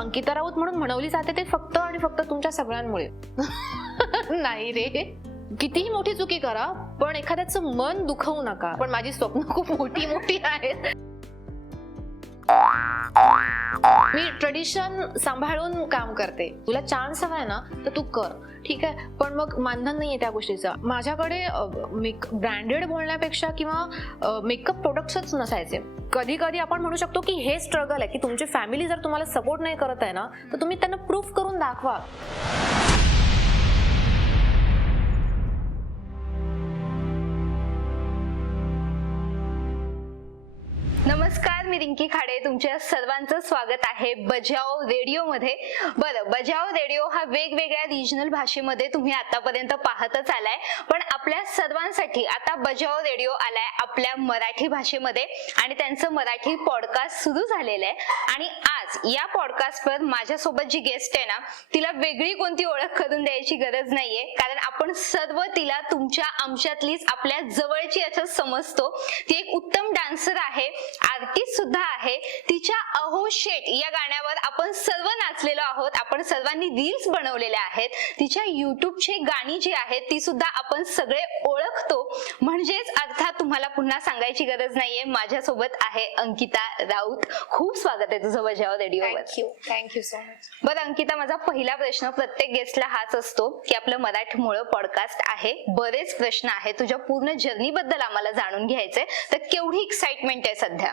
अंकिता राऊत म्हणून म्हणवली जाते ते फक्त आणि फक्त तुमच्या सगळ्यांमुळे. नाही रे, कितीही मोठी चुकी करा पण एखाद्याचं मन दुखवू नका. पण माझी स्वप्न खूप मोठी मोठी आहेत. मी ट्रेडिशन सांभाळून काम करते. तुला चान्स हवाय ना तर तू कर, ठीक आहे, पण मग मानधन नाहीये त्या गोष्टीचा. माझ्याकडे ब्रँडेड बोलण्यापेक्षा किंवा मेकअप प्रोडक्ट्सच नसायचे. कधी कधी आपण म्हणू शकतो की हे स्ट्रगल आहे की तुमची फॅमिली जर तुम्हाला सपोर्ट नाही करत आहे ना तर तुम्ही त्यांना प्रूफ करून दाखवा. नमस्कार, मी रिंकी खाडे. तुमच्या सर्वांचं स्वागत आहे बजाव रेडिओ मध्ये. बरं, बजाव रेडिओ हा वेगवेगळ्या रिजनल भाषेमध्ये तुम्ही आतापर्यंत पाहतच आलाय, पण आपल्या सर्वांसाठी आता बजाव रेडिओ आलाय आपल्या मराठी भाषेमध्ये आणि त्यांचं मराठी पॉडकास्ट सुरू झालेलं आहे. आणि आज या पॉडकास्टवर माझ्यासोबत जी गेस्ट आहे ना तिला वेगळी कोणती ओळख करून द्यायची गरज नाहीये, कारण आपण सर्व तिला तुमच्या आमच्यातलीच आपल्या जवळची असं समजतो. ती एक उत्तम डान्सर आहे, आर्टिस्ट सुद्धा आहे. तिच्या अहो शेट या गाण्यावर आपण सर्व नाचलेलो आहोत, आपण सर्वांनी रील्स बनवलेल्या आहेत. तिच्या युट्यूबची गाणी जी आहेत ती सुद्धा आपण सगळे ओळखतो. म्हणजेच अर्थात तुम्हाला पुन्हा सांगायची गरज नाहीये, माझ्यासोबत आहे अंकिता राऊत. खूप स्वागत आहे तुझं बजाव रेडिओवर. Thank you so much. बरं अंकिता, माझा पहिला प्रश्न प्रत्येक गेस्टला हाच असतो की आपलं मराठीमुळे पॉडकास्ट आहे, बरेच प्रश्न आहेत, तुझ्या पूर्ण जर्नी बद्दल आम्हाला जाणून घ्यायचंय. तर केवढी एक्साइटमेंट आहे सध्या?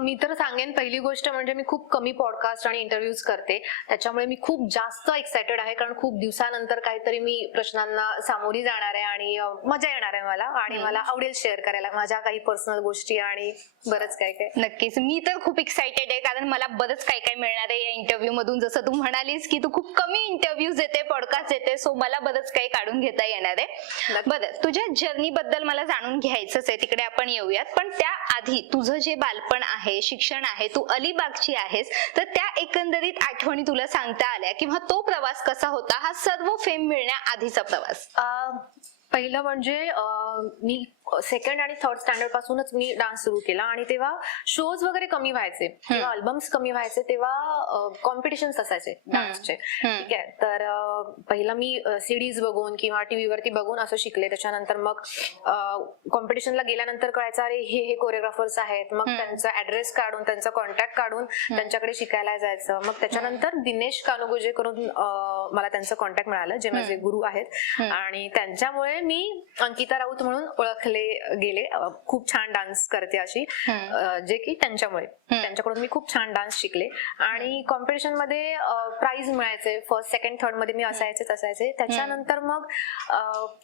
मी तर सांगेन पहिली गोष्ट म्हणजे मी खूप कमी पॉडकास्ट आणि इंटरव्ह्यूज करते, त्याच्यामुळे मी खूप जास्त एक्सायटेड आहे. कारण खूप दिवसानंतर काहीतरी मी प्रश्नांना सामोरी जाणार आहे आणि मजा येणार आहे मला, आणि मला आवडेल शेअर करायला माझ्या काही पर्सनल गोष्टी आणि बरंच काय काय. नक्कीच, मी तर खूप एक्सायटेड आहे, कारण मला बरंच काय काय मिळणार आहे या इंटरव्ह्यू मधून. जसं तू म्हणालीस की तू खूप कमी इंटरव्ह्यूज देते, पॉडकास्ट देते, सो मला बरंच काही काढून घेता येणार आहे. बरं, तुझ्या जर्नी बद्दल मला जाणून घ्यायचंच आहे, तिकडे आपण येऊयात. पण त्याआधी तुझं जे बालपण आहे, शिक्षण आहे, तू अलिबागची आहेस, तर त्या एकंदरीत आठवणी तुला सांगता आल्या किंवा तो प्रवास कसा होता, हा सर्व फेम मिळण्या आधीचा प्रवास? पहिलं म्हणजे मी सेकंड आणि थर्ड स्टँडर्ड पासूनच मी डान्स सुरू केला, आणि तेव्हा शोज वगैरे कमी व्हायचे किंवा अल्बम्स कमी व्हायचे, तेव्हा कॉम्पिटिशन्स असायचे डान्सचे, ठीक आहे. तर पहिलं मी सीडीज बघून किंवा टीव्हीवरती बघून असं शिकले. त्याच्यानंतर मग कॉम्पिटिशनला गेल्यानंतर कळायचं अरे हे कोरिओग्राफर्स आहेत, मग त्यांचा ऍड्रेस काढून त्यांचा कॉन्टॅक्ट काढून त्यांच्याकडे शिकायला जायचं. मग त्याच्यानंतर दिनेश कानुगोजे करून मला त्यांचं कॉन्टॅक्ट मिळालं, जे माझे गुरु आहेत, आणि त्यांच्यामुळे मी अंकिता राऊत म्हणून ओळखले गेले. खूप छान डान्स करते अशी, जे की त्यांच्याकडून मी खूप छान डान्स शिकले. आणि कॉम्पिटिशन मध्ये प्राइज मिळायचे, फर्स्ट सेकंड थर्ड मध्ये मी असायचे. त्याच्यानंतर मग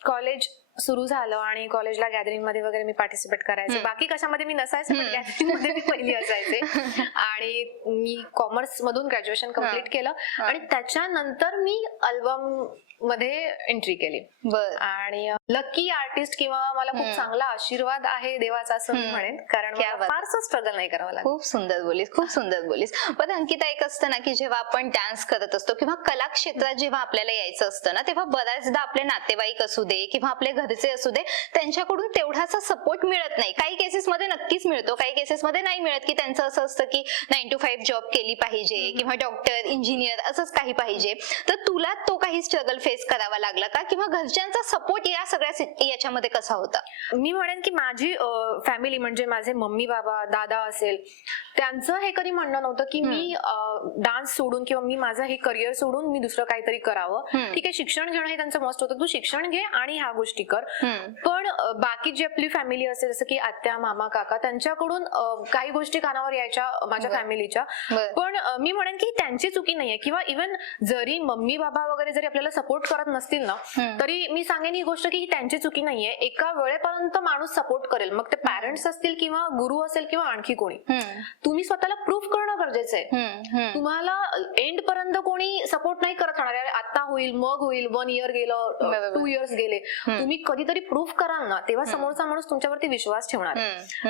कॉलेज सुरू झालं आणि कॉलेजला गॅदरिंग मध्ये वगैरे मी पार्टिसिपेट करायचे. बाकी कशामध्ये मी नसायचे, पण गॅदरिंग मध्ये मी पहिली असायचे. आणि मी कॉमर्स मधून ग्रॅज्युएशन कम्प्लीट केलं आणि त्याच्यानंतर मी अल्बम मध्ये एंट्री केली. आणि लकी आर्टिस्ट किंवा मला खूप चांगला आशीर्वाद आहे देवाचा असं मी म्हणेन, कारण फारसं स्ट्रगल नाही करावं लागलं. खूप सुंदर बोलीस, खूप सुंदर बोलीस. पण अंकिता, एक असतं ना की जेव्हा आपण डान्स करत असतो किंवा कला क्षेत्रात जेव्हा आपल्याला यायचं असतं ना, तेव्हा बऱ्याचदा आपले नातेवाईक असू दे किंवा आपले घरचे असू दे, त्यांच्याकडून तेवढासा सपोर्ट मिळत नाही. काही केसेस मध्ये नक्कीच मिळतो, काही केसेस मध्ये नाही मिळत, की त्यांचं असं असतं की 9 to 5 जॉब केली पाहिजे किंवा डॉक्टर, इंजिनियर असंच काही पाहिजे. तर तुला तो काही स्ट्रगल फेस करावा लागला का, किंवा घरच्यांचा सपोर्ट या सगळ्या याच्यामध्ये कसा होता? मी म्हणेन की माझी फॅमिली म्हणजे माझे मम्मी बाबा, दादा असेल, त्यांचं हे कधी म्हणणं नव्हतं की मी डान्स सोडून किंवा मी माझं हे करिअर सोडून मी दुसरं काहीतरी करावं. ठीक आहे, शिक्षण घेणं हे त्यांचं मस्त होतं, तू शिक्षण घे आणि ह्या गोष्टी कर. पण बाकी जी आपली फॅमिली असते, जसं की आत्या, मामा, काका, त्यांच्याकडून काही गोष्टी कानावर यायच्या माझ्या फॅमिलीच्या. पण मी म्हणेन की त्यांची चुकी नाहीये, किंवा इव्हन जरी मम्मी बाबा वगैरे जरी आपल्याला सपोर्ट करत नसतील ना, तरी मी सांगेन ही गोष्ट की त्यांची चुकी नाहीये. एका वेळेपर्यंत माणूस सपोर्ट करेल, मग ते पॅरेंट्स असतील किंवा गुरु असेल किंवा आणखी कोणी. तुम्ही स्वतःला प्रूव्ह करणं गरजेचं आहे. तुम्हाला एंड पर्यंत कोणी सपोर्ट नाही करत राहणार. आता होईल, मग होईल, 1 year गेलं, 2 years गेले, तुम्ही कधीतरी प्रूव्ह कराल ना, तेव्हा समोरचा माणूस तुमच्यावरती विश्वास ठेवणार.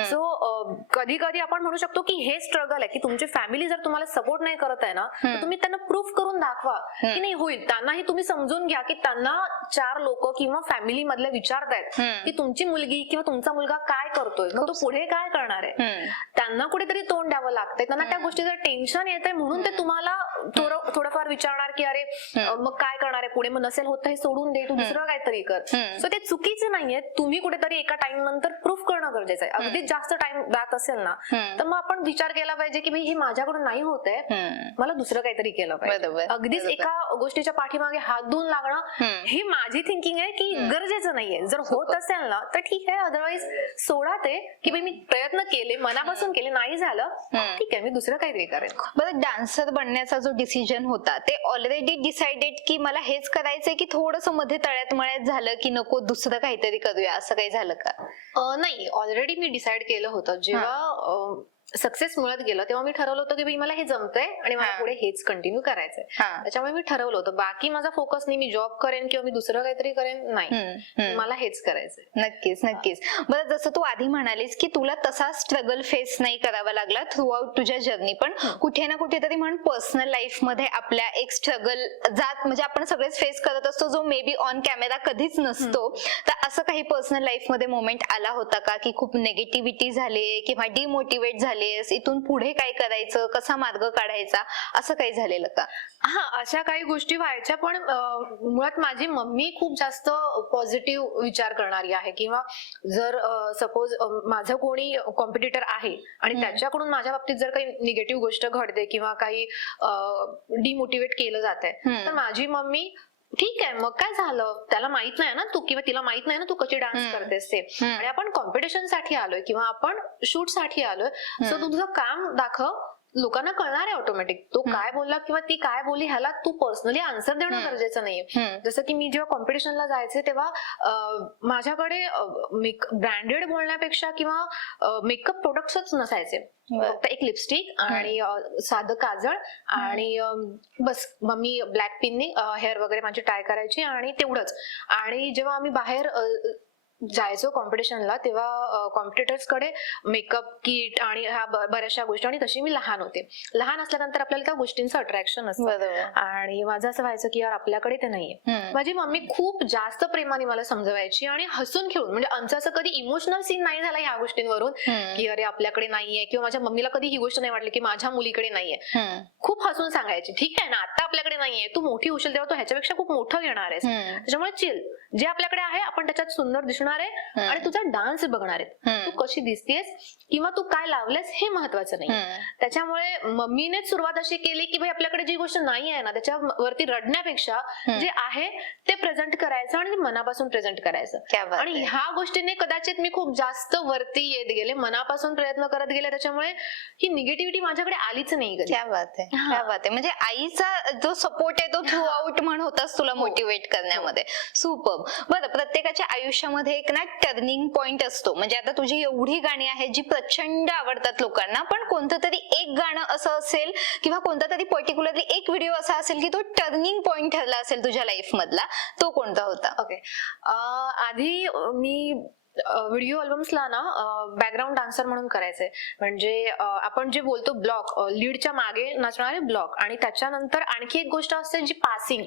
सो कधी कधी आपण म्हणू शकतो की हे स्ट्रगल आहे की तुमची फॅमिली जर तुम्हाला सपोर्ट नाही करत आहे ना, तर तुम्ही त्यांना प्रूव्ह करून दाखवा की नाही होईल. त्यांनाही तुम्ही समजून समजून घ्या की त्यांना 4 लोक किंवा फॅमिली मधले विचारतायत की तुमची मुलगी किंवा तुमचा मुलगा काय करतोय, मग तो पुढे काय करणार आहे. त्यांना कुठेतरी तोंड द्यावं लागतंय, त्यांना त्या गोष्टीचं टेन्शन येतंय म्हणून ते तुम्हाला थोडंफार विचारणार की अरे मग काय करणार आहे पुढे, मग नसेल होत हे सोडून दे, तू दुसरं काहीतरी कर. सो ते चुकीचे नाहीये. तुम्ही कुठेतरी एका टाइम नंतर प्रूफ करणं गरजेचं आहे. अगदीच जास्त टाइम जात असेल ना तर मग आपण विचार केला पाहिजे की हे माझ्याकडून नाही होत आहे, मला दुसरं काहीतरी केलं पाहिजे. अगदीच एका गोष्टीच्या पाठीमागे हात धुवून लागणं ही माझी थिंकिंग आहे की गरजेचं नाहीये. जर होत असेल ना तर ठीक आहे, अदरवाईज सोडा ते की मी प्रयत्न केले, मनापासून केले, नाही झालं ठीक आहे, मी दुसरं काहीतरी करेन. बरं, डान्सर बनण्याचा जो डिसिजन होता ते ऑलरेडी डिसाइडेड की मला हेच करायचंय, की थोडस मध्ये तळ्यात मळ्यात झालं की नको दुसरं काहीतरी करूया, असं काही झालं का? नाही, ऑलरेडी मी डिसाईड केलं होतं. जेव्हा सक्सेस मिळत गेलं तेव्हा मी ठरवलं होतं की मला हे जमतंय आणि मला पुढे हेच कंटिन्यू करायचंय. त्याच्यामुळे मी ठरवलं होतं, बाकी माझा फोकस नाही मी जॉब करेन किंवा मी दुसरं काहीतरी करेन, नाही, मला हेच करायचंय. नक्कीच नक्कीच. बरं, जसं तू आधी म्हणालीस की तुला तसा स्ट्रगल फेस नाही करावा लागला थ्रू आउट तुझ्या जर्नी, पण कुठे ना कुठेतरी म्हण पर्सनल लाईफ मध्ये आपल्या एक स्ट्रगल जात म्हणजे आपण सगळेच फेस करत असतो, जो मे बी ऑन कॅमेरा कधीच नसतो. तर असं काही पर्सनल लाईफ मध्ये मोमेंट आला होता का की खूप निगेटिव्हिटी झाली किंवा डिमोटिवेट झाली, इथून पुढे काय करायचं, कसा मार्ग काढायचा, असं काही झालेलं का? हा, अशा काही गोष्टी व्हायच्या, पण मुळात माझी मम्मी खूप जास्त पॉझिटिव्ह विचार करणारी आहे. किंवा जर सपोज माझं कोणी कॉम्पिटिटर आहे आणि त्याच्याकडून माझ्या बाबतीत जर काही निगेटिव्ह गोष्ट घडते किंवा काही डिमोटिवेट केलं जात आहे तर माझी मम्मी ठीक आहे, मग काय झालं, त्याला माहित नाही ना तू किंवा तिला माहित नाही ना तू कशी डान्स करतेस ते, आणि आपण कॉम्पिटिशन साठी आलोय किंवा आपण शूट साठी आलोय, सो तू तुझं काम दाखव, लोकांना कळणार आहे ऑटोमॅटिक. तो काय बोलला किंवा ती काय बोलली ह्याला तू पर्सनली आन्सर देणं गरजेचं नाहीये. जसं की मी जेव्हा कॉम्पिटिशनला जायचे तेव्हा माझ्याकडे ब्रँडेड बोलण्यापेक्षा किंवा मेकअप प्रोडक्ट्सच नसायचे. फक्त एक लिपस्टिक आणि साधं काजळ आणि बस. मम्मी ब्लॅक पिननी हेअर वगैरे माझी टाय करायची आणि तेवढंच. आणि जेव्हा आम्ही बाहेर जायचो कॉम्पिटिशनला तेव्हा कॉम्पिटिटर्स कडे मेकअप किट आणि ह्या बऱ्याचशा गोष्टी, आणि तशी मी लहान होते. लहान असल्यानंतर आपल्याला त्या गोष्टींचं अट्रॅक्शन असतं आणि माझं असं व्हायचं की यार आपल्याकडे ते नाहीये. माझी मम्मी खूप जास्त प्रेमाने मला समजवायची आणि हसून खेळून, म्हणजे आमचं असं कधी इमोशनल सीन नाही झाला ह्या गोष्टींवरून की अरे आपल्याकडे नाहीये, किंवा माझ्या मम्मीला कधी ही गोष्ट नाही वाटली की माझ्या मुलीकडे नाहीये. खूप हसून सांगायची ठीक आहे ना, आता आपल्याकडे नाहीये, तू मोठी होशील तेव्हा तू ह्याच्यापेक्षा खूप मोठं घेणार आहेस, त्याच्यामुळे चिल, जे आपल्याकडे आहे आपण त्याच्यात सुंदर दिसणार आहे आणि तुझा डान्स बघणार आहे, तू कशी दिसतेस किंवा तू काय लावलेस हे महत्वाचं नाही. त्याच्यामुळे मम्मीनेच सुरुवात अशी केली की भाई आपल्याकडे जी गोष्ट नाही आहे ना त्याच्यावरती रडण्यापेक्षा जे आहे ते प्रेझेंट करायचं आणि मनापासून प्रेझेंट करायचं. आणि ह्या गोष्टीने कदाचित मी खूप जास्त वरती येत गेले, मनापासून प्रयत्न करत गेले, त्याच्यामुळे ही निगेटिव्हिटी माझ्याकडे आलीच नाही. क्या बात आहे, क्या बात आहे. म्हणजे आईचा जो सपोर्ट आहे तो थ्रू आउट म्हण होताच तुला मोटिवेट करण्यामध्ये. सुपर. बरं, प्रत्येकाच्या आयुष्यामध्ये एक ना टर्निंग पॉइंट असतो. म्हणजे आता तुझी एवढी गाणी आहेत जी प्रचंड आवडतात लोकांना, पण कोणतं तरी एक गाणं असं असेल किंवा कोणता तरी पर्टिक्युलरली एक व्हिडिओ असा असेल की तो टर्निंग पॉइंट ठरला असेल तुझ्या लाईफ मधला, तो कोणता होता? ओके, आधी मी व्हिडिओ अल्बम्सला ना बॅकग्राऊंड डान्सर म्हणून करायचंय. म्हणजे आपण जे बोलतो ब्लॉक, लीडच्या मागे नाचणारे ब्लॉक, आणि त्याच्यानंतर आणखी एक गोष्ट असते जी पासिंग,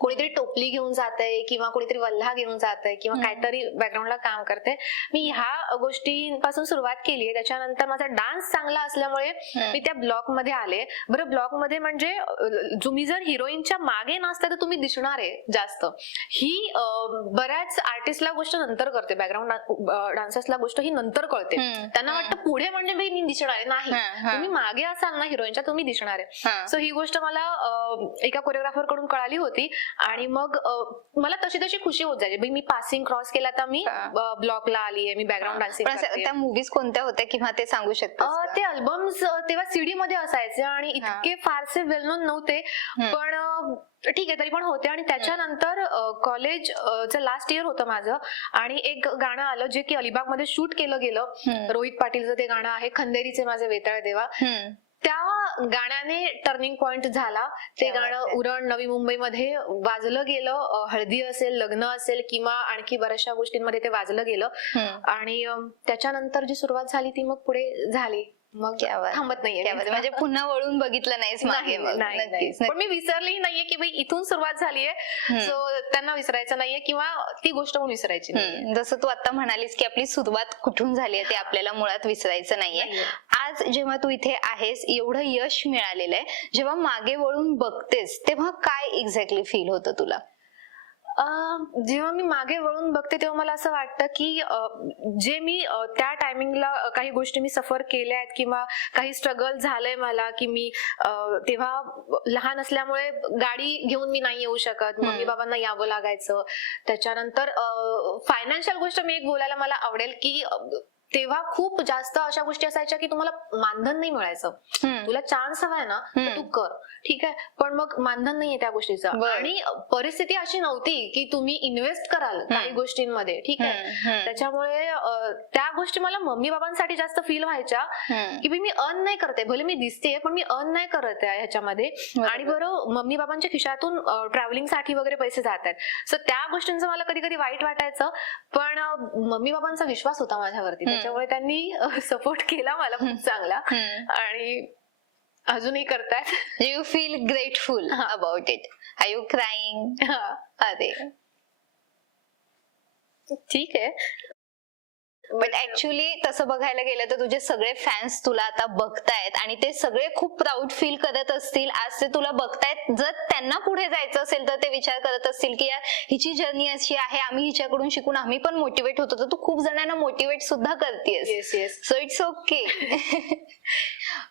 कोणीतरी टोपली घेऊन जाते किंवा कोणीतरी वल्हा घेऊन जाते किंवा काहीतरी बॅकग्राऊंडला काम करते. मी ह्या गोष्टींपासून सुरुवात केली आहे. त्याच्यानंतर माझा डान्स चांगला असल्यामुळे मी त्या ब्लॉक मध्ये आले. बरं, ब्लॉक मध्ये म्हणजे तुम्ही जर हिरोईनच्या मागे नाचता तर तुम्ही दिसणार आहे जास्त. ही बऱ्याच आर्टिस्टला गोष्ट नंतर करते, बॅकग्राऊंड डान्सर्सला गोष्ट ही नंतर कळते. त्यांना वाटतं पुढे म्हणजे मी दिसणार आहे, नाही, तुम्ही मागे असाल ना हिरोईनच्या तुम्ही दिसणार आहे. सो ही गोष्ट मला एका कोरिओग्राफर कडून कळाली होती आणि मग मला तशी खुशी होत जायची. मी पासिंग क्रॉस केला तर मी ब्लॉकला आलीये, मी बॅकग्राऊंड डान्सिंग. त्या मूवीज कोणत्या होत्या किंवा ते सांगू शकतो? ते अल्बम्स तेव्हा सीडी मध्ये असायचे आणि इतके फारसे वेल नोन नव्हते, पण ठीक आहे तरी पण होते. आणि त्याच्यानंतर कॉलेजचं लास्ट इयर होतं माझं आणि एक गाणं आलं जे की अलिबाग मध्ये शूट केलं गेलं. रोहित पाटीलचं ते गाणं आहे, खंदेरीचे माझे वेताळ देवा. त्या गाण्याने टर्निंग पॉइंट झाला. ते गाणं उरण नवी मुंबईमध्ये वाजलं गेलं. हळदी असेल, लग्न असेल किंवा आणखी बऱ्याचशा गोष्टींमध्ये ते वाजलं गेलं आणि त्याच्यानंतर जी सुरुवात झाली ती मग पुढे झाली. मग क्या बात. थांबत नाहीये क्या बात. म्हणजे पुन्हा वळून बघितलं नाहीस मागे मग. नाही. नक्कीच पण मी विसरली नाहीये की भाई इथून सुरुवात झालीये, सो त्यांना विसरायचं नाहीये किंवा ती गोष्ट पण विसरायची नाही. जसं तू आता म्हणालीस की आपली सुरुवात कुठून झाली आहे ते आपल्याला मुळात विसरायचं नाहीये. आज जेव्हा तू इथे आहेस, एवढं यश मिळालेलं आहे, जेव्हा मागे वळून बघतेस तेव्हा काय एक्झॅक्टली फील होतं तुला? जेव्हा मी मागे वळून बघते तेव्हा मला असं वाटतं की जे मी त्या टायमिंगला काही गोष्टी मी सफर केल्या आहेत किंवा काही स्ट्रगल झालंय मला की मी तेव्हा लहान असल्यामुळे गाडी घेऊन मी नाही येऊ शकत, मम्मी बाबांना यावं लागायचं. त्याच्यानंतर फायनान्शियल गोष्ट मी एक बोलायला मला आवडेल की तेव्हा खूप जास्त अशा गोष्टी असायच्या की तुम्हाला मानधन नाही मिळायचं. तुला चान्स हवाय ना तर तू कर, ठीक आहे, पण मग मानधन नाहीये त्या गोष्टीचं. आणि परिस्थिती अशी नव्हती की तुम्ही इन्व्हेस्ट कराल काही गोष्टींमध्ये, ठीक आहे. त्याच्यामुळे त्या गोष्टी मला मम्मी बाबांसाठी जास्त फील व्हायच्या की मी अर्न नाही करते, भले मी दिसते पण मी अर्न नाही करत आहे ह्याच्यामध्ये. आणि बरं मम्मी बाबांच्या खिशातून ट्रॅव्हलिंग साठी वगैरे पैसे जात आहेत, सो त्या गोष्टींचं मला कधी कधी वाईट वाटायचं. पण मम्मी बाबांचा विश्वास होता माझ्यावरती, त्याच्यामुळे त्यांनी सपोर्ट केला मला खूप चांगला आणि अजूनही करतायत. You feel grateful about it. Are you crying? अरे ठीक आहे. बट ऍक्च्युली तसं बघायला गेलं तर तुझे सगळे फॅन्स तुला आता बघतायत आणि ते सगळे खूप प्राऊड फील करत असतील. आज ते तुला बघतायत, जर त्यांना पुढे जायचं असेल तर ते विचार करत असतील की यार हिची जर्नी अशी आहे, आम्ही हिच्याकडून शिकून आम्ही पण मोटिवेट होतो. तर तू खूप जणांना मोटिवेट सुद्धा करतेस, सो इट्स ओके.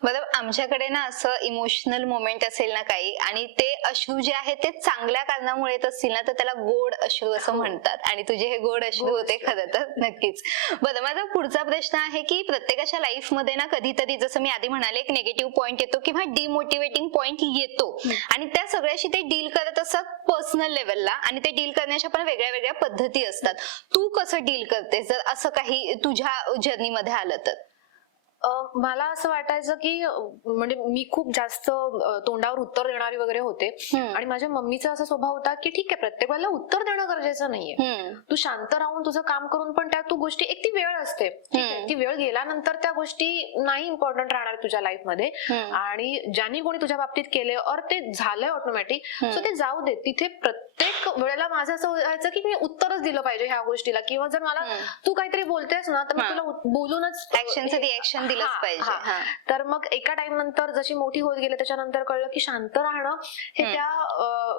मतलब आमच्याकडे ना असं इमोशनल मोमेंट असेल ना काही, आणि ते अश्रू जे आहे ते चांगल्या कारणामुळे येत असतील ना, तर त्याला गोड अश्रू असं म्हणतात. आणि तुझे हे गोड अश्रू होते खरं तर. नक्कीच. बरं, माझा पुढचा प्रश्न आहे की प्रत्येकाच्या लाईफ मध्ये ना कधीतरी, जसं मी आधी म्हणाले, एक निगेटिव्ह पॉइंट येतो किंवा डिमोटिवेटिंग पॉइंट येतो, आणि त्या सगळ्याशी ते डील करत असतात पर्सनल लेवलला, आणि ते डील करण्याच्या पण वेगळ्या वेगळ्या पद्धती असतात. तू कसं डील करतेस जर असं काही तुझ्या जर्नीमध्ये आलं तर? मला असं वाटायचं की म्हणजे मी खूप जास्त तोंडावर उत्तर देणारी वगैरे होते, आणि माझ्या मम्मीचा असा स्वभाव होता की ठीक आहे, प्रत्येक वेळेला उत्तर देणं गरजेचं नाहीये, तू शांत राहून तुझं काम करून पण त्या तू गोष्टी, एक ती वेळ असते, ती वेळ गेल्यानंतर त्या गोष्टी नाही इम्पॉर्टंट राहणार तुझ्या लाईफ मध्ये. आणि ज्यांनी कोणी तुझ्या बाबतीत केले और ते झालंय ऑटोमॅटिक, सो ते जाऊ दे. तिथे प्रत्येक वेळेला माझं असं व्हायचं की मी उत्तरच दिलं पाहिजे ह्या गोष्टीला, किंवा जर मला तू काहीतरी बोलतेस ना तर मी तुला बोलूनच ऍक्शनचं रिएक्शन दिलंच पाहिजे. तर मग एका टाइम नंतर जशी मोठी होत गेले त्याच्यानंतर कळलं की शांत राहणं हे त्या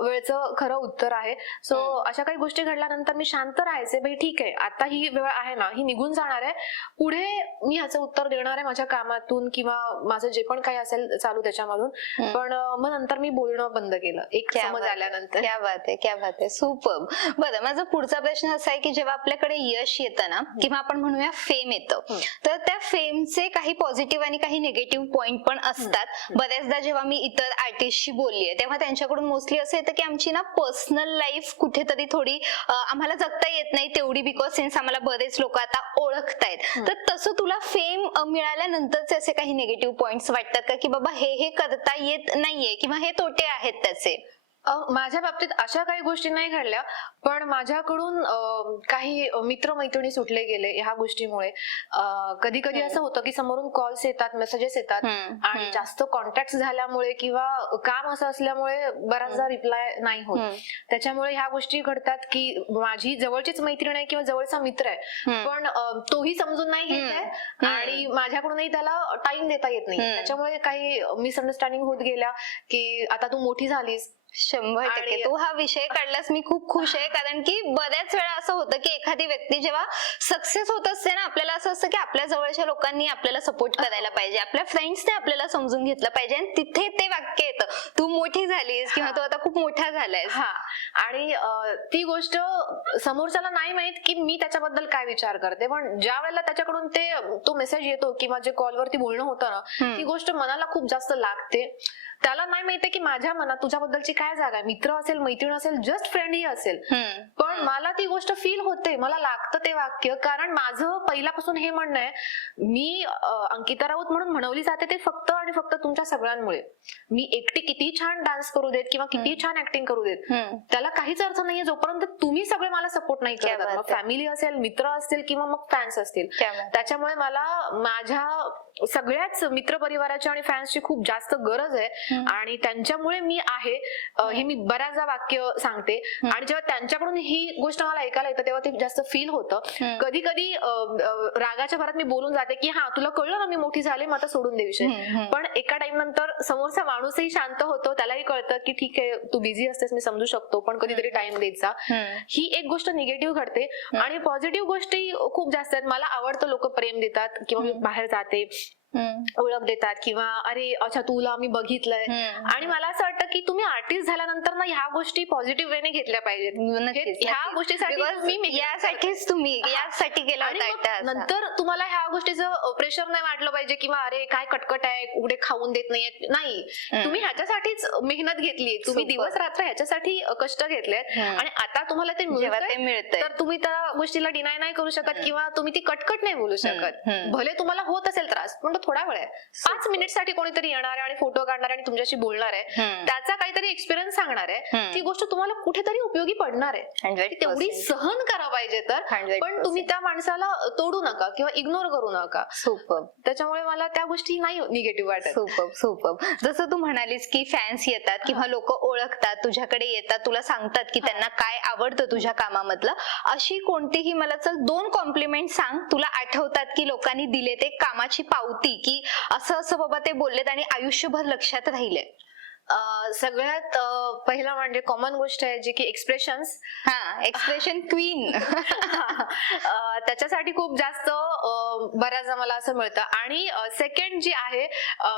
वेळचं खरं उत्तर आहे. सो अशा काही गोष्टी घडल्यानंतर मी शांत राहायचे, भाई ठीक आहे, आता ही वेळ आहे ना, ही निघून जाणार आहे, पुढे मी ह्याचं उत्तर देणार आहे माझ्या कामातून किंवा माझं जे पण काही असेल चालू त्याच्यामधून. पण मग नंतर मी बोलणं बंद केलं एक समज आल्यानंतर. क्या बात आहे, क्या बात आहे, सुपर्ब. बरं, माझा पुढचा प्रश्न असा आहे की जेव्हा आपल्याकडे यश येतं ना, किंवा आपण म्हणूया फेम येतं, तर त्या फेमचे काही पॉझिटिव्ह आणि काही निगेटिव्ह पॉइंट पण असतात. बऱ्याचदा जेव्हा मी इतर आर्टिस्टशी बोललीये तेव्हा त्यांच्याकडून मोस्टली असं येतं की आमची ना पर्सनल लाईफ कुठेतरी थोडी आम्हाला जगता येत नाही तेवढी, बिकॉज सिन्स आम्हाला बरेच लोक आता ओळखतायत. तर तसं तुला फेम मिळाल्यानंतरचे असे काही निगेटिव्ह पॉइंट्स वाटतात का की बाबा हे करता येत नाहीये किंवा हे तोटे आहेत त्याचे? माझ्या बाबतीत अशा काही गोष्टी नाही घडल्या, पण माझ्याकडून काही मित्रमैत्रिणी सुटले गेले ह्या गोष्टीमुळे. कधी कधी असं होतं की समोरून कॉल्स येतात, मेसेजेस येतात, आणि जास्त कॉन्टॅक्ट झाल्यामुळे किंवा काम असं असल्यामुळे बराचदा रिप्लाय नाही होत. त्याच्यामुळे ह्या गोष्टी घडतात की माझी जवळचीच मैत्रीण आहे किंवा जवळचा मित्र आहे, पण तोही समजून नाही घेत आहे आणि माझ्याकडूनही त्याला टाइम देता येत नाही. त्याच्यामुळे काही मिसअंडरस्टँडिंग होत गेल्या की आता तू मोठी झालीस. 100% तू हा विषय काढलास, मी खूप खुश आहे. कारण की बऱ्याच वेळा असं होतं की एखादी व्यक्ती जेव्हा सक्सेस होत असते ना, आपल्याला असं असतं की आपल्या जवळच्या लोकांनी आपल्याला सपोर्ट करायला पाहिजे, आपल्या फ्रेंड्सने आपल्याला समजून घेतलं पाहिजे, आणि तिथे ते वाक्य येतं, तू मोठी झालीस किंवा तू आता खूप मोठा झालायस. आणि ती गोष्ट समोरच्याला नाही माहित की मी त्याच्याबद्दल काय विचार करते, पण ज्या वेळेला त्याच्याकडून तो मेसेज येतो किंवा जे कॉलवरती बोलणं होतं ना, ती गोष्ट मनाला खूप जास्त लागते. त्याला नाही माहितीये की माझ्या मनात तुझ्याबद्दलची काय जागा आहे. मित्र असेल, मैत्रीण असेल, जस्ट फ्रेंडही असेल, पण मला ती गोष्ट फील होते, मला लागतं ते वाक्य. कारण माझं पहिल्यापासून हे म्हणणं आहे, मी अंकिता राऊत म्हणून म्हणवली जाते ते फक्त आणि फक्त तुमच्या सगळ्यांमुळे. मी एकटी किती छान डान्स करू देत किंवा किती छान ऍक्टिंग करू देत, त्याला काहीच अर्थ नाहीये जोपर्यंत तुम्ही सगळे मला सपोर्ट नाही करत. मग फॅमिली असेल, मित्र असतील किंवा मग फॅन्स असतील. त्याच्यामुळे मला माझ्या सगळ्याच मित्र परिवाराची आणि फॅन्सची खूप जास्त गरज आहे आणि त्यांच्यामुळे मी आहे हे मी बऱ्याचदा वाक्य सांगते. आणि जेव्हा त्यांच्याकडून ही गोष्ट मला ऐकायला येतं तेव्हा ते जास्त फील होतं. कधी कधी रागाच्या भरात मी बोलून जाते की हा तुला कळलं ना मी मोठी झाले, मग आता सोडून दे विषय. पण एका टाइम नंतर समोरचा माणूसही शांत होतो, त्यालाही कळतं की ठीक आहे तू बिझी असतेस, मी समजू शकतो, पण कधीतरी टाइम द्यायचा. ही एक गोष्ट निगेटिव्ह घडते. आणि पॉझिटिव्ह गोष्टी खूप जास्त आहेत. मला आवडतं लोक प्रेम देतात किंवा मी बाहेर जाते ओळख देतात किंवा अरे अच्छा तुला मी बघितलंय. आणि मला असं वाटतं की तुम्ही आर्टिस्ट झाल्यानंतर ना ह्या गोष्टी पॉझिटिव्ह वेने घेतल्या पाहिजेत. ह्या गोष्टीसाठी मी यासाठीच तुम्ही यासाठी केला होता. नंतर तुम्हाला ह्या गोष्टीचं प्रेशर नाही वाटलं पाहिजे किंवा अरे काय कटकट आहे, कुठे खाऊन देत नाहीये. नाही, तुम्ही ह्याच्यासाठीच मेहनत घेतली, तुम्ही दिवस रात्र ह्याच्यासाठी कष्ट घेतले आणि आता तुम्हाला ते मिळतंय, तर तुम्ही त्या गोष्टीला डिनाय नाही करू शकत किंवा तुम्ही ती कटकट नाही बोलू शकत. भले तुम्हाला होत असेल त्रास, पण थोडा वेळ आहे. 5 मिनिट साठी कोणीतरी येणार आहे आणि फोटो काढणार आणि तुमच्याशी बोलणार आहे, त्याचा काहीतरी एक्सपिरियन्स सांगणार आहे, ती गोष्ट तुम्हाला कुठेतरी उपयोगी पडणार आहे. तेवढी सहन करा पाहिजे तर, पण तुम्ही त्या माणसाला तोडू नका किंवा इग्नोर करू नका. सुपर. त्याच्यामुळे मला त्या गोष्टी नाही निगेटिव्ह वाटत. सुपर. जसं तू म्हणालीस की फॅन्स येतात किंवा लोक ओळखतात, तुझ्याकडे येतात, तुला सांगतात की त्यांना काय आवडतं तुझ्या कामामधलं, अशी कोणतीही मला 2 कॉम्प्लिमेंट सांग तुला आठवतात की लोकांनी दिले ते कामाची पावती, की असं असं बाबा ते बोललेत आणि आयुष्यभर लक्षात राहिले. सगळ्यात पहिला म्हणजे कॉमन गोष्ट आहे जी की एक्सप्रेशन्स. Expression queen. त्याच्यासाठी खूप जास्त बऱ्याचदा मला असं मिळतं. आणि सेकंड जी आहे,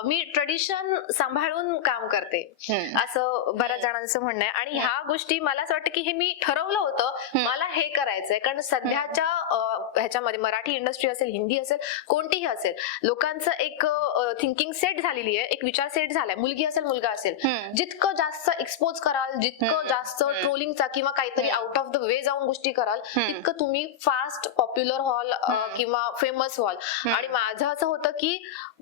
मी ट्रेडिशन सांभाळून काम करते असं बऱ्याच जणांचं म्हणणं आहे. आणि ह्या गोष्टी मला असं वाटतं की हे मी ठरवलं होतं मला हे करायचंय. कारण सध्याच्या ह्याच्यामध्ये मराठी इंडस्ट्री असेल, हिंदी असेल, कोणतीही असेल, लोकांचं एक थिंकिंग सेट झालेली आहे, एक विचार सेट झालाय. मुलगी असेल, मुलगा असेल, जितकं जास्त एक्सपोज कराल, जितकं जास्त ट्रोलिंगचा किंवा काहीतरी आउट ऑफ द वे जाऊन गोष्टी कराल, तितकं तुम्ही फास्ट पॉप्युलर व्हाल किंवा फेमस व्हाल. आणि माझं असं होतं की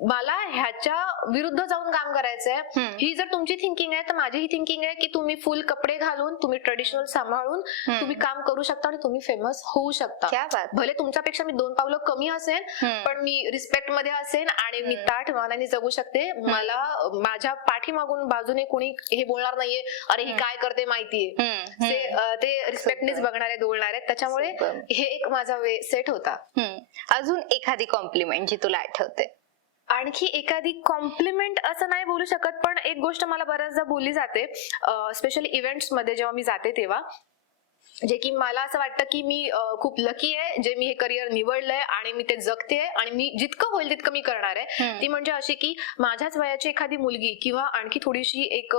मला ह्याच्या विरुद्ध जाऊन काम करायचंय. ही जर तुमची थिंकिंग आहे तर माझी ही थिंकिंग आहे की तुम्ही फुल कपडे घालून, तुम्ही ट्रेडिशनल सांभाळून तुम्ही काम करू शकता आणि तुम्ही फेमस होऊ शकता. भले तुमच्यापेक्षा मी 2 पावलं कमी असेल, पण मी रिस्पेक्ट मध्ये असेल आणि मी ताठ मानाने जगू शकते. मला माझ्या पाठीमागून बाजूने कोणी हे बोलणार नाहीये, अरे ही काय करते माहितीये, ते रिस्पेक्टनेच बघणारे, बोलणारे. त्याच्यामुळे हे एक माझा वे सेट होता. अजून एखादी कॉम्प्लिमेंट जी तुला आठवते? आणखी एखादी कॉम्प्लिमेंट असं नाही बोलू शकत, पण एक गोष्ट मला बऱ्याचदा बोलली जाते, स्पेशली इव्हेंट्स मध्ये जेव्हा मी जाते तेव्हा, जे की मला असं वाटतं की मी खूप लकी आहे जे मी हे करिअर निवडलंय आणि मी ते जगते आणि मी जितकं होईल तितकं मी करणार आहे. ती म्हणजे अशी की माझ्याच वयाची एखादी मुलगी किंवा आणखी थोडीशी एक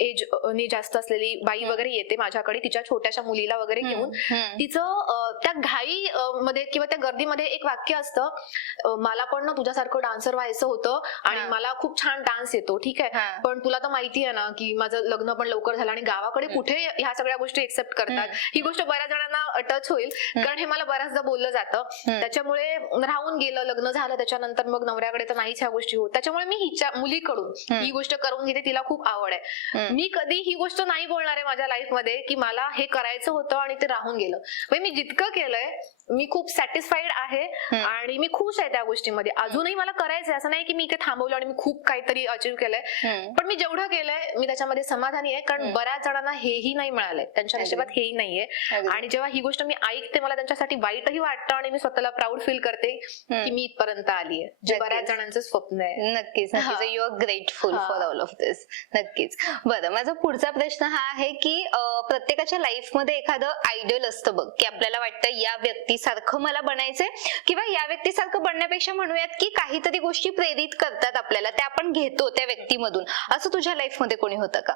एज ने जास्त असलेली बाई वगैरे येते माझ्याकडे तिच्या छोट्याशा मुलीला वगैरे घेऊन. तिचं त्या घाई मध्ये किंवा त्या गर्दीमध्ये एक वाक्य असतं, मला पण ना तुझ्यासारखं डान्सर व्हायचं होतं आणि मला खूप छान डान्स येतो, ठीक आहे, पण तुला तर माहिती आहे ना की माझं लग्न पण लवकर झालं आणि गावाकडे कुठे ह्या सगळ्या गोष्टी एक्सेप्ट करतात. ही गोष्ट बऱ्याच जणांना टच होईल कारण हे मला बऱ्याचदा बोललं जातं. त्याच्यामुळे राहून गेलं, लग्न झालं त्याच्यानंतर मग नवऱ्याकडे तर नाहीच ह्या गोष्टी होत. त्याच्यामुळे मी हिच्या मुलीकडून ही गोष्ट करून घेते, तिला खूप आवड आहे. मी कधी ही गोष्ट नाही बोलणार आहे माझ्या लाईफ मध्ये की मला हे करायचं होतं आणि ते राहून गेलं. मी जितकं केलंय मी खूप सॅटिस्फाईड आहे आणि मी खुश आहे त्या गोष्टीमध्ये. अजूनही मला करायचंय, असं नाही की मी इथे थांबवलं आणि मी खूप काहीतरी अचीव्ह केलंय, पण मी जेवढं केलंय मी त्याच्यामध्ये समाधानी आहे. कारण बऱ्याच जणांना हेही नाही मिळालंय, त्यांच्या नशिबात हेही नाहीये. आणि जेव्हा ही गोष्ट मी ऐकते मला त्यांच्यासाठी वाईटही वाटतं आणि मी स्वतःला प्राऊड फील करते की मी इथपर्यंत आलीये, जे बऱ्याच जणांचं स्वप्न आहे. नक्कीच. You are grateful for all of this. नक्कीच. बरं, माझा पुढचा प्रश्न हा आहे की प्रत्येकाच्या लाईफ मध्ये एखादं आयडल असतं बघ, की आपल्याला वाटतं या व्यक्तीसारखं मला बनायचंय किंवा या व्यक्तीसारखं बनण्यापेक्षा म्हणूयात की काहीतरी गोष्टी प्रेरित करतात आपल्याला, त्या आपण घेतो त्या व्यक्तीमधून. असं तुझ्या लाईफ मध्ये कोणी होतं का?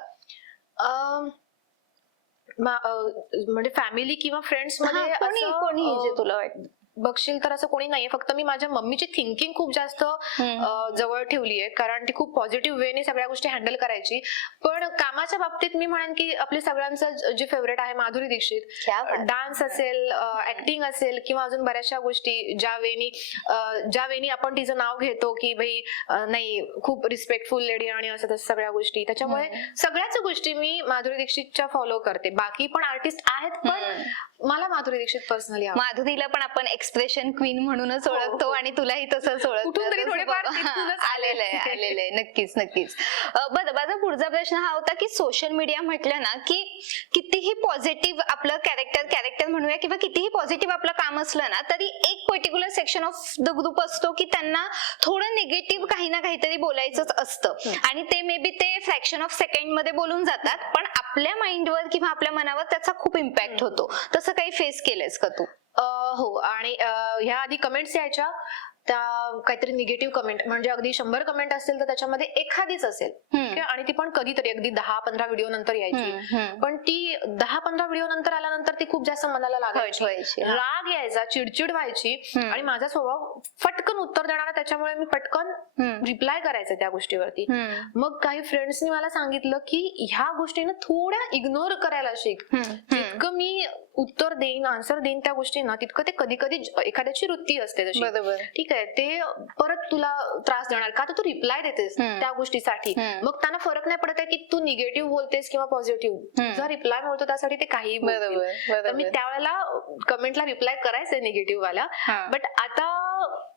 म्हणजे फॅमिली किंवा फ्रेंड्स मध्ये कोणी जे तुला वाटतं? बघशील तर असं कोणी नाहीये, फक्त मी माझ्या मम्मीची थिंकिंग खूप जास्त जवळ ठेवलीये, कारण ती खूप पॉझिटिव्ह वेने सगळ्या गोष्टी हँडल करायची. पण कामाच्या बाबतीत मी म्हणेन की आपली सगळ्यांचं जे फेवरेट आहे माधुरी दीक्षित. डान्स असेल, ऍक्टिंग असेल किंवा अजून बऱ्याचशा गोष्टी ज्या वेनी आपण तिचं नाव घेतो की भाई नाही खूप रिस्पेक्टफुल लेडी आणि असं तसं सगळ्या गोष्टी, त्याच्यामुळे सगळ्याच गोष्टी मी माधुरी दीक्षितच्या फॉलो करते. बाकी पण आर्टिस्ट आहेत, पण मला माधुरी दीक्षित पर्सनली आवडते. माधुरीला पण आपण एक्सप्रेशन क्वीन म्हणूनच ओळखतो आणि तुलाही तसंच ओळखतो. कुठून तरी थोडेफार आलेलं आहे. नक्कीच. बरं, माझा पुढचा प्रश्न हा होता की सोशल मीडिया म्हटलं ना की कितीही पॉझिटिव्ह आपलं कॅरेक्टर म्हणूया किंवा कितीही पॉझिटिव्ह आपलं काम असलं ना, तरी एक particular section of the group असतो की त्यांना थोडं निगेटिव्ह काही ना काहीतरी बोलायचंच असतं आणि ते मे बी ते फ्रॅक्शन ऑफ सेकंड मध्ये बोलून जातात, पण आपल्या माइंडवर किंवा आपल्या मनावर त्याचा खूप इम्पॅक्ट होतो. तसं काही फेस केलंयस का तू? हो, आणि ह्या आधी कमेंट्स यायच्या त्या काहीतरी निगेटिव्ह कमेंट, म्हणजे अगदी 100 कमेंट असतील तर त्याच्यामध्ये एखादीच असेल, आणि ती पण कधीतरी अगदी 10-15 व्हिडिओ नंतर यायची. पण ती 10-15 व्हिडिओ नंतर आल्यानंतर ती खूप जास्त मनाला लागायची, राग यायचा, चिडचिड व्हायची, आणि माझा स्वभाव फटकन उत्तर देणारा, त्याच्यामुळे मी पटकन रिप्लाय करायचे त्या गोष्टीवरती. मग काही फ्रेंड्सनी मला सांगितलं की ह्या गोष्टीनं थोड्या इग्नोर करायला शिक. जितकं मी उत्तर देईन, आन्सर देईन त्या गोष्टींना, तितकं ते कधी कधी एखाद्याची वृत्ती असते तशी, ठीक आहे, ते परत तुला त्रास देणार का, तर तू रिप्लाय देतेस त्या गोष्टीसाठी. मग त्यांना फरक नाही पडत आहे की तू निगेटिव्ह बोलतेस किंवा पॉझिटिव्ह, जर रिप्लाय मिळतो त्यासाठी ते काही बोलतील. तर मी त्यावेळेला कमेंटला रिप्लाय करायचे निगेटिव्ह वाला, बट आता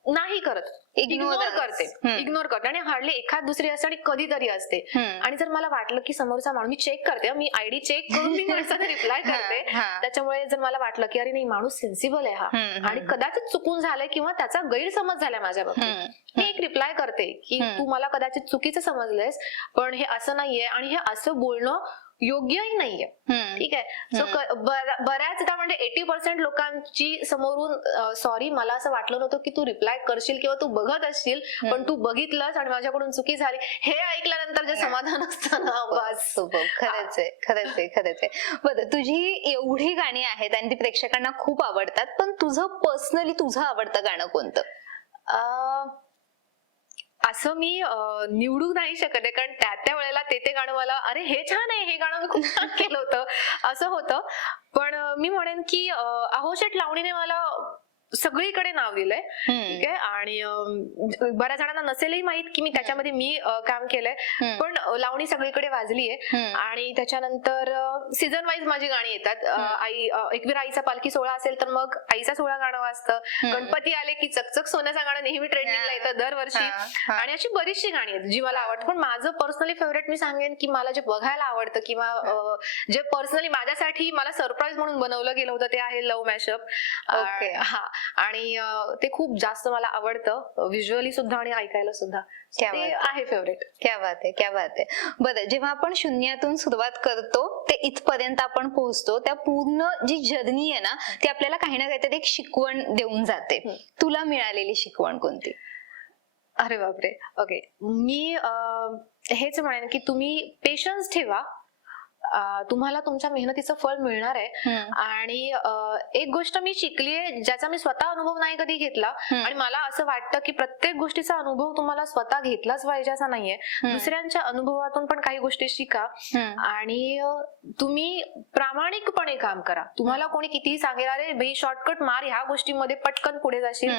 नाही करत, इग्नोर करते आणि हार्डली एखाद दुसरी असते आणि कधीतरी असते. आणि जर मला वाटलं की समोरचा माणूस, मी चेक करते, मी आयडी चेक करून मी माणसाला रिप्लाय करते. त्याच्यामुळे जर मला वाटलं की अरे नाही माणूस सेन्सिबल आहे हा आणि कदाचित चुकून झालंय किंवा त्याचा गैरसमज झालाय माझ्या बाबतीत, मी एक रिप्लाय करते की तू मला कदाचित चुकीचं समजलंयस, पण हे असं नाहीये आणि हे असं बोलणं योग्यही नाहीये, ठीक आहे. सो बऱ्याचदा म्हणजे 80% लोकांची समोरून सॉरी मला असं वाटलं नव्हतं की तू रिप्लाय करशील किंवा तू बघत असशील, पण तू बघितलंस आणि माझ्याकडून चुकी झाली, हे ऐकल्यानंतर जे समाधान असतं ना, बस. खरंच आहे. बरं, तुझी एवढी गाणी आहेत आणि ती प्रेक्षकांना खूप आवडतात, पण तुझं पर्सनली तुझं आवडतं गाणं कोणतं? असं मी निवडू नाही शकत आहे, कारण त्या वेळेला ते गाणं मला अरे हे छान आहे, हे गाणं मी खूप छान केलं होतं असं होतं. पण मी म्हणेन की आहोशेट लावणीने मला सगळीकडे नाव दिलंय, ठीक आहे. आणि बऱ्याच जणांना नसेलही माहित की मी त्याच्यामध्ये काम केलंय, पण लावणी सगळीकडे वाजलीये. आणि त्याच्यानंतर सीझन वाईज माझी गाणी येतात. एकवीर आईचा पालखी सोहळा असेल तर मग आईचा सोहळा गाणं वाजतं, गणपती आले की चकचक सोन्याचं गाणं नेहमी ट्रेंडिंगला येतं दरवर्षी, आणि अशी बरीचशी गाणी आहेत जी मला आवडतात. पण माझं पर्सनली फेवरेट मी सांगेन की मला जे बघायला आवडतं किंवा जे पर्सनली माझ्यासाठी मला सरप्राईज म्हणून बनवलं गेलं होतं ते आहे लव्ह मॅशअप. हा, आणि ते खूप जास्त मला आवडतं, व्हिज्युअली सुद्धा आणि ऐकायला सुद्धा, ते आहे फेवरेट. क्या बात आहे. बरं, जेव्हा आपण शून्यातून सुरुवात करतो ते इथपर्यंत आपण पोहोचतो, त्या पूर्ण जी जर्नी आहे ना, ती आपल्याला काही ना काहीतरी एक शिकवण देऊन जाते. तुला मिळालेली शिकवण कोणती? अरे बापरे, ओके, मी हेच म्हणेन की तुम्ही पेशन्स ठेवा, तुम्हाला तुमच्या मेहनतीचं फळ मिळणार आहे. आणि एक गोष्ट मी शिकलीये ज्याचा मी स्वतः अनुभव नाही कधी घेतला, आणि मला असं वाटतं की प्रत्येक गोष्टीचा अनुभव तुम्हाला स्वतः घेतलाच पाहिजे असं नाहीये, दुसऱ्यांच्या अनुभवातून पण काही गोष्टी शिका आणि तुम्ही प्रामाणिकपणे काम करा. तुम्हाला कोणी कितीही सांगेल अरे भाई शॉर्टकट मार, ह्या गोष्टीमध्ये पटकन पुढे जाशील,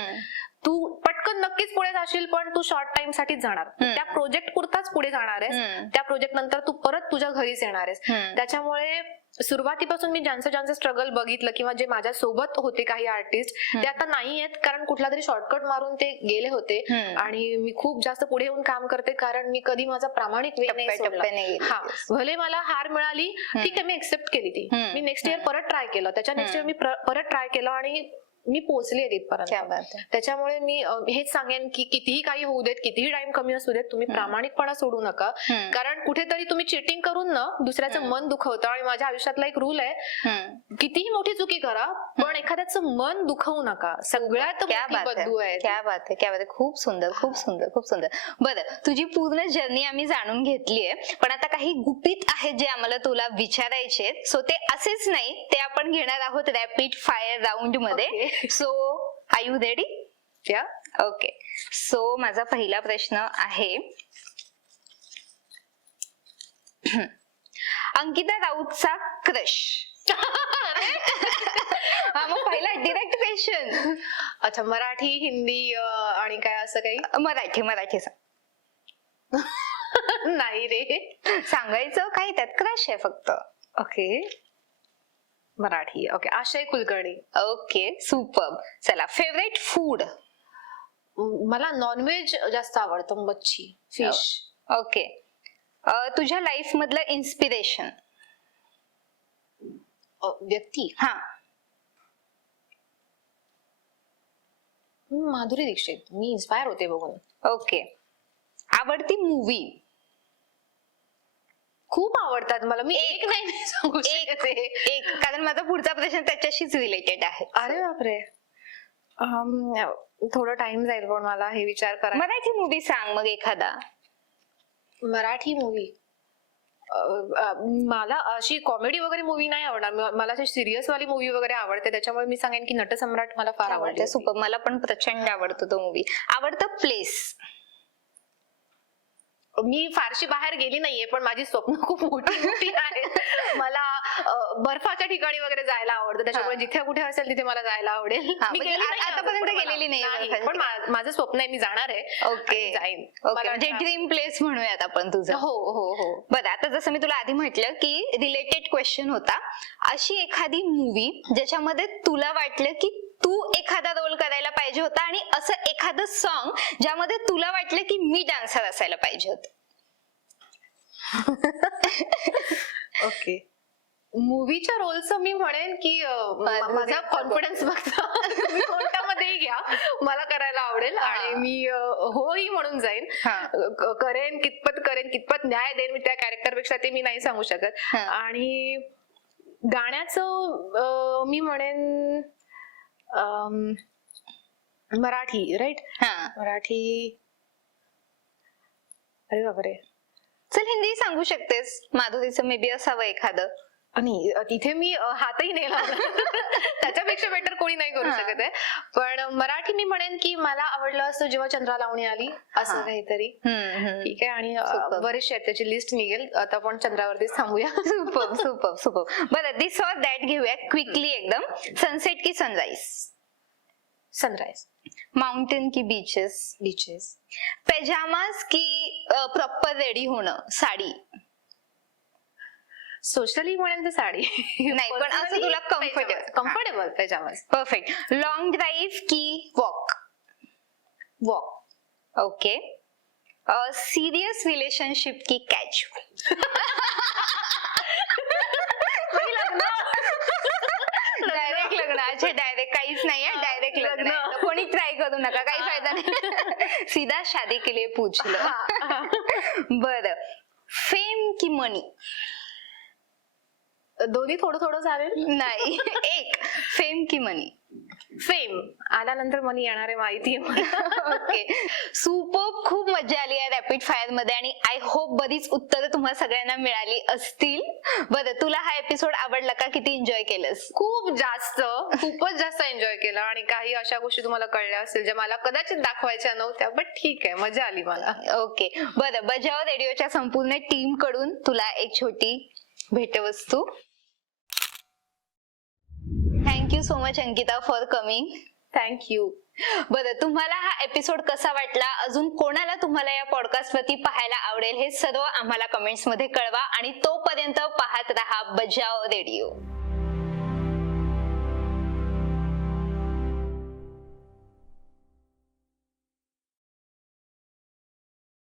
तू पटकन नक्कीच पुढे जाशील, पण तू शॉर्ट टाइम साठीच जाणार, त्या प्रोजेक्ट पुरताच पुढे जाणार आहेस, त्या प्रोजेक्ट नंतर तू परत तुझ्या घरीच येणार आहेस. त्याच्यामुळे सुरुवातीपासून मी ज्यांचं स्ट्रगल बघितलं किंवा जे माझ्या सोबत होते काही आर्टिस्ट, ते आता नाही आहेत, कारण कुठला तरी शॉर्टकट मारून ते गेले होते. आणि मी खूप जास्त पुढे येऊन काम करते, कारण मी कधी माझा प्रामाणिक वे नाही सोडला. हा, भले मला हार मिळाली, ठीक आहे, मी एक्सेप्ट केली ती, मी नेक्स्ट इयर परत ट्राय केलं, त्याच्या नेक्स्ट इयर मी परत ट्राय केलं आणि मी पोहोचले तिथपर्यंत. त्याच्यामुळे मी हेच सांगेन की कितीही काही होऊ देत, कितीही टाइम कमी असू देत, तुम्ही प्रामाणिकपणा सोडू नका, कारण कुठेतरी तुम्ही चिटिंग करून ना दुसऱ्याचं मन दुखवतं. आणि माझ्या आयुष्यातला एक रूल आहे, कितीही मोठी चुकी करा पण एखाद्याचं मन दुखवू नका, सगळ्यात मोठी बदू आहे. क्या बात आहे. खूप सुंदर. बरं, तुझी पूर्ण जर्नी आम्ही जाणून घेतलीये, पण आता काही गुपित आहेत जे आम्हाला तुला विचारायचे, सो ते असेच नाही, ते आपण घेणार आहोत रॅपिड फायर राऊंड मध्ये. So are you ready? Yeah okay, so माझा पहिला प्रश्न आहे अंकिता राऊतचा क्रश. हा मग पहिला डिरेक्ट क्वेश्चन. अच्छा, मराठी, हिंदी आणि काय असं काही? मराठी सांग. नाही रे, सांगायचं काही त्यात, क्रश आहे फक्त. Okay Marathi. Okay, Ashay Kulkarni. Okay super. चला, फेवरेट फूड. मला नॉनव्हेज जास्त आवडतं, मच्छी, फिश. ओके, तुझ्या लाईफ मधलं इन्स्पिरेशन. व्यक्ती हा. माधुरी दीक्षित. मी इन्स्पायर होते बघून. ओके, आवडती मूवी. खूप आवडतात मला. मी एक नाही सांगू शकते. एक, कारण माझा पुढचा प्रश्न त्याच्याशीच रिलेटेड आहे. अरे बापरे, थोडं टाइम जाईल पण मला हे विचार करा. मराठी मूवी सांग मग एखादा. मराठी मूवी मला अशी कॉमेडी वगैरे मूवी नाही आवडणार. मला अशी सिरियस वाली मूवी वगैरे आवडते, त्याच्यामुळे मी सांगेन की नटसम्राट मला फार आवडते. सुपर, मला पण प्रचंड आवडतो तो मूवी. आवडतं प्लेस. मी फारशी बाहेर गेली नाहीये, पण माझी स्वप्न खूप मोठी आहेत. मला बर्फाच्या ठिकाणी वगैरे जायला आवडतं, त्याच्यामुळे जिथे कुठे असेल तिथे मला जायला आवडेल. मी गेली नाही आतापर्यंत अजून, गेलेली नाही, पण माझं स्वप्न आहे, मी जाणार आहे. ओके, जाईन. ओके, म्हणजे ड्रीम प्लेस म्हणूयात आपण तुझं. हो हो हो. बरं, आता जसं मी तुला आधी म्हटलं की रिलेटेड क्वेश्चन होता, अशी एखादी मूवी ज्याच्यामध्ये तुला वाटलं की तू एखादा रोल करायला पाहिजे होता, आणि असं एखादं सॉन्ग ज्यामध्ये तुला वाटलं की मी डान्सर असायला पाहिजे होतं. ओके, मूवीच्या रोलचं मी म्हणेन की माझा कॉन्फिडन्स बघता मी कोणत्यामध्येही घ्या, मला करायला आवडेल आणि मी होही म्हणून जाईन. करेन कितपत न्याय देईन मी त्या कॅरेक्टर पेक्षा, ते मी नाही सांगू शकत. आणि गाण्याचं मी म्हणेन मराठी. राईट, मराठी. अरे बापरे, चल हिंदी सांगू शकतेस. माधुरीचं मे बी असावं एखादं. आणि तिथे मी हातही नाही लावला. त्याच्यापेक्षा बेटर कोणी नाही करू शकत आहे. पण मराठी मी म्हणेन की मला आवडलं असतं जेव्हा चंद्रा लावणी आली, असं काहीतरी. ठीक आहे, आणि बरेचसे आहेत, त्याची लिस्ट निघेल. आता आपण चंद्रावरतीच थांबूया. Super super super. बरं, दिस ऑर दॅट घेऊया क्विकली एकदम. सनसेट की सनराईज? सनराईज. माउंटेन की बीचेस? बीचेस. पेजामास की प्रॉपर रेडी होणं, साडी? सोशली म्हणेन तर साडी. नाही, पण असं तुला कम्फर्टेबल पेजामास. परफेक्ट. लॉंग ड्राईव्ह की walk? Walk. Okay. Serious relationship की कॅज्युअल? डायरेक्ट लग्न. अच्छा, डायरेक्ट काहीच नाही आहे, डायरेक्ट लग्न. कोणी ट्राय करू नका, काही फायदा नाही. सीधा शादी के लिए पूछ लो. बरं, फेम की मनी? दोन्ही थोडं थोडं चालेल. नाही, एक. फेम की मनी? फेम आल्यानंतर मनी येणार आहे, माहिती आहे. Okay, super. खूप मजा आली आहे रॅपिड फायर मध्ये, आणि आय होप बरीच उत्तरं तुम्हाला सगळ्यांना मिळाली असतील. बरं, तुला हा एपिसोड आवडला का? किती एन्जॉय केलंस? खूपच जास्त एन्जॉय केलं, आणि काही अशा गोष्टी तुम्हाला कळल्या असतील ज्या मला कदाचित दाखवायच्या नव्हत्या, बट ठीक आहे, मजा आली मला. ओके, बरं. बजाव रेडिओच्या संपूर्ण टीम कडून तुला एक छोटी भेटवस्तू. Thank you so much Ankita for coming. Thank you. बरं, तुम्हाला हा एपिसोड कसा वाटला, अजून कोणाला तुम्हाला या पॉडकास्ट वरती पाहायला आवडेल, हे सर्व आम्हाला कमेंट्स मध्ये कळवा, आणि तोपर्यंत पाहत रहा बजाव रेडिओ.